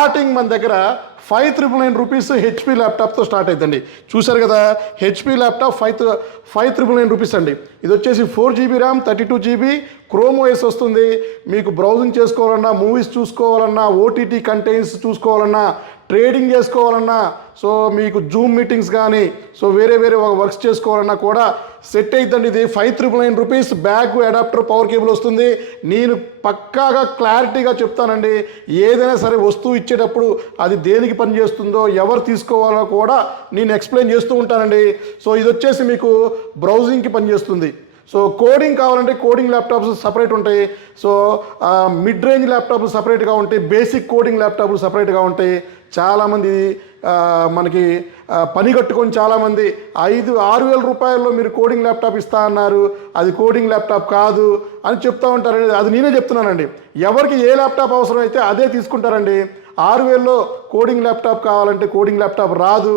Starting మన దగ్గర 5,999 rupees HP ల్యాప్టాప్తో start అవుతుందండి. చూసారు కదా, హెచ్పి ల్యాప్టాప్ 5,999 రూపీస్ అండి. ఇది వచ్చేసి 4 GB RAM, 32 GB chrome OS వస్తుంది. మీకు బ్రౌజింగ్ చేసుకోవాలన్నా, మూవీస్ చూసుకోవాలన్నా, ఓటీటీ కంటెంట్స్ చూసుకోవాలన్నా, ట్రేడింగ్ చేసుకోవాలన్నా, సో మీకు జూమ్ మీటింగ్స్ కానీ, సో వేరే వర్క్స్ చేసుకోవాలన్నా కూడా సెట్ అవుతుందండి. ఇది 5,999 rupees. Back adapter, power cable వస్తుంది. నేను పక్కాగా క్లారిటీగా చెప్తానండి. ఏదైనా సరే వస్తువు ఇచ్చేటప్పుడు అది దేనికి పనిచేస్తుందో, ఎవరు తీసుకోవాలో కూడా నేను ఎక్స్ప్లెయిన్ చేస్తూ ఉంటానండి. సో ఇది వచ్చేసి మీకు బ్రౌజింగ్కి పనిచేస్తుంది. సో కోడింగ్ కావాలంటే కోడింగ్ ల్యాప్టాప్స్ సపరేట్ ఉంటాయి. సో మిడ్ రేంజ్ ల్యాప్టాప్లు సపరేట్గా ఉంటాయి. బేసిక్ కోడింగ్ ల్యాప్టాప్లు సపరేట్గా ఉంటాయి. చాలామంది మనకి పని కట్టుకొని చాలామంది 5,000-6,000 రూపాయల్లో మీరు కోడింగ్ ల్యాప్టాప్ ఇస్తా అన్నారు, అది కోడింగ్ ల్యాప్టాప్ కాదు అని చెప్తా ఉంటారండి. అది నేనే చెప్తున్నానండి. ఎవరికి ఏ ల్యాప్టాప్ అవసరం అయితే అదే తీసుకుంటారండి. 6,000లో కోడింగ్ ల్యాప్టాప్ కావాలంటే కోడింగ్ ల్యాప్టాప్ రాదు.